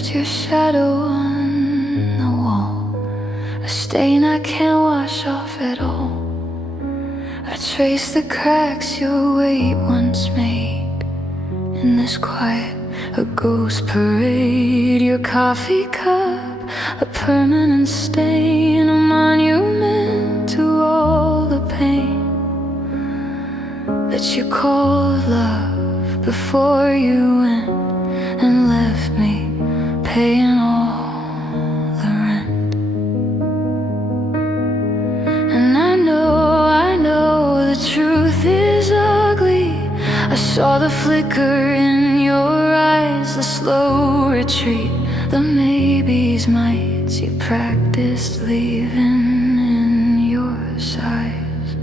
left your shadow on the wall, a stain I can't wash off at all. I trace the cracks your weight once made in this quiet, a ghost parade. Your coffee cup, a permanent stain, a monument to all the pain that you called love before you went and left me paying all the rent. And I know the truth is ugly. I saw the flicker in your eyes, the slow retreat, the maybes, mights you practiced leaving in your size.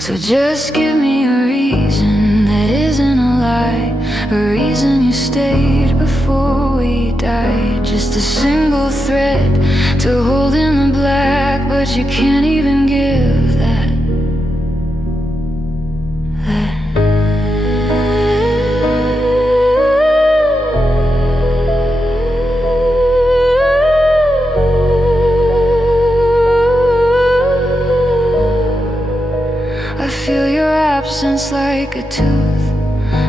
So just give me a reason that isn't a lie, a reason you stayed before we died. Just a single thread to hold in the black, but you can't even give that. I feel your absence like a tooth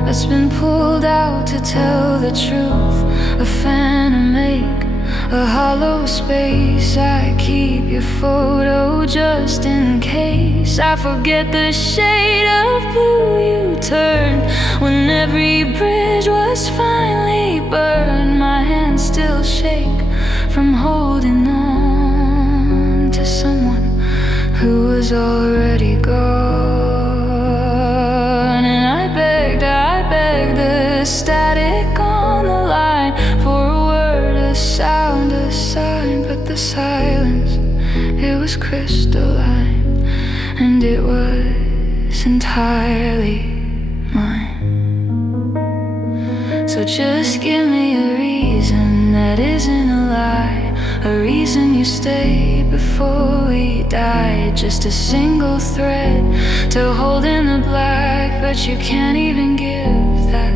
that's been pulled out to tell the truth. A phantom ache, a hollow space. I keep your photo just in case I forget the shade of blue you turned when every bridge was finally burned. My hands still shake from holding on to someone who was already gone. And I begged the static on the line for a word, a sound, a sign. But the silence, it was crystalline, and it was entirely mine. So just give me a reason that isn't a lie, a reason you stayed before we died. Just a single thread to hold in the black, but you can't even give that.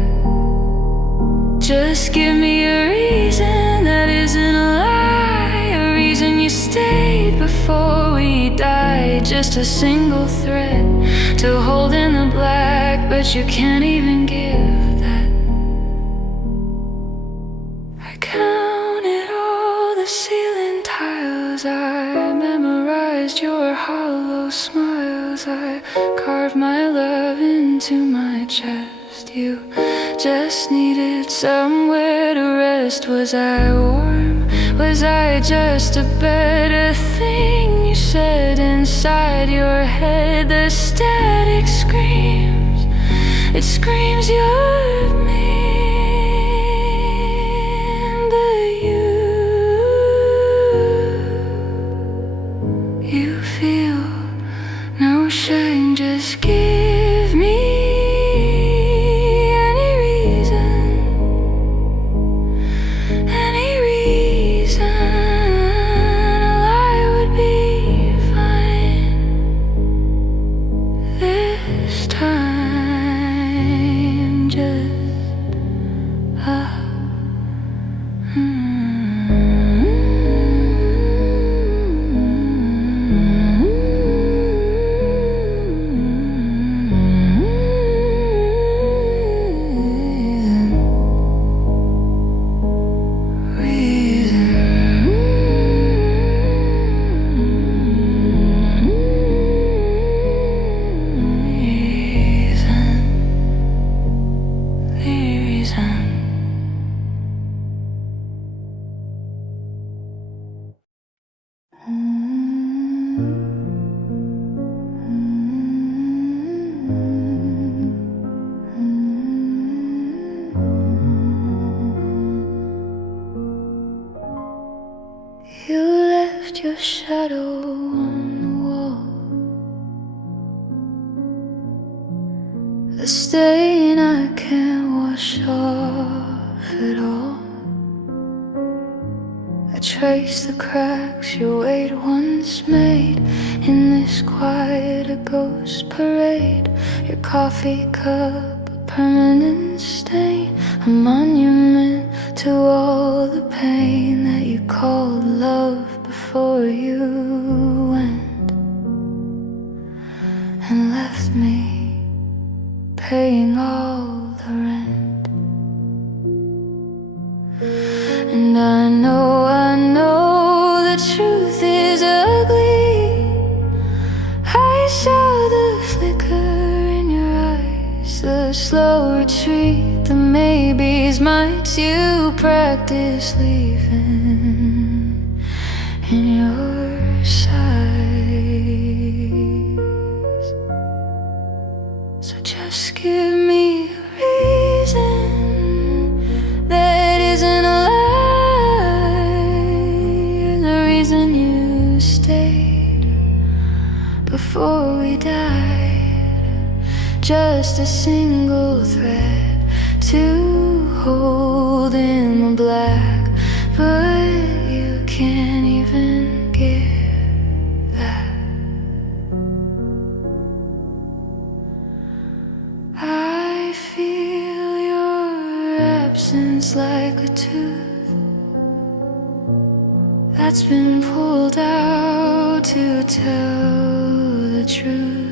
Just give me a reason that isn't a lie, a reason you stayed before we died. Just a single thread to hold in the black, but you can't even give that. I counted all the ceiling tiles, I memorized your hollow smiles. I carved my love into my chest. You just needed somewhere to rest. Was I warm? Was I just a better thing? You said inside your head. The static screams, it screams you're mean, but you feel no shame. Just give me any reason, a lie would be fine this time. Just you left your shadow on the wall, a stain I can't wash off at all. I trace the cracks your weight once made in this quiet, a ghost parade. Your coffee cup, a permanent stain, a monument to to all the pain that you called love before you went and left me paying all the rent. And I know the truth is ugly. I saw the flicker in your eyes, the slow retreat, the maybes, mights you practice leaving in your sighs. So just give me a reason that isn't a lie, the reason you stayed before we died. Just a single thread to hold in the black, but you can't even give that. I feel your absence like a tooth that's been pulled out to tell the truth.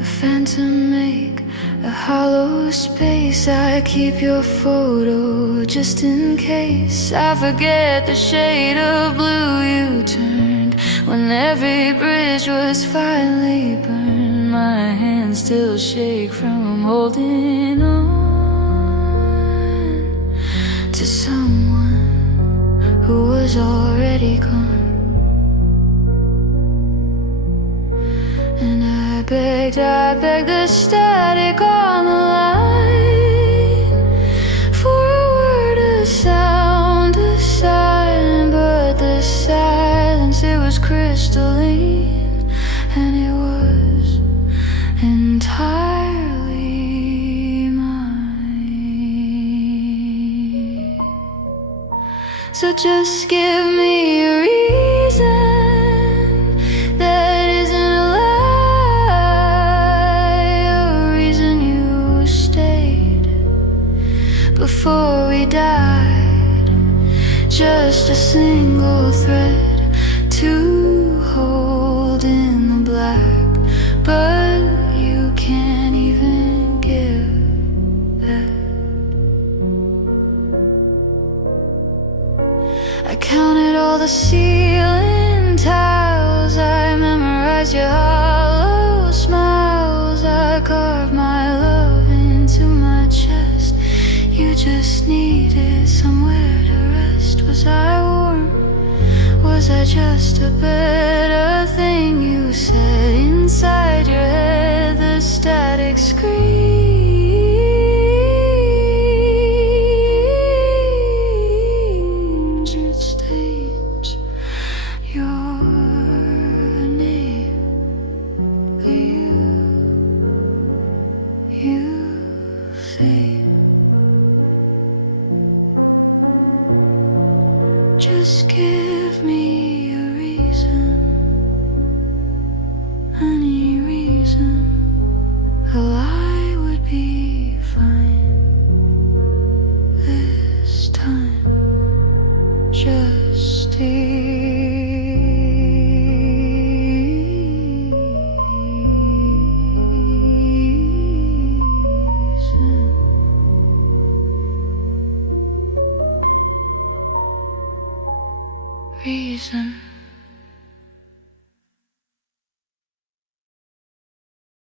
A phantom make a hollow space. I keep your photo just in case I forget the shade of blue you turned when every bridge was finally burned. My hands still shake from holding on to someone who was already gone. And I begged the static on the line for a word, a sound, a sign, but the silence, it was crystalline, and it was entirely mine. So just give me a reason that isn't a lie, a reason you stayed before we died. Just a single thread to hold in the black, but you can't even give that. I counted all the ceiling tiles, I memorized your hollow smiles, I carved my love into my chest. You just needed somewhere to rest. Was I warm? Was I just a better thing you said? Inside your head the static screams, it stains your name. You fade. Just give me a reason, any reason. A lie would be fine this time. Just reason.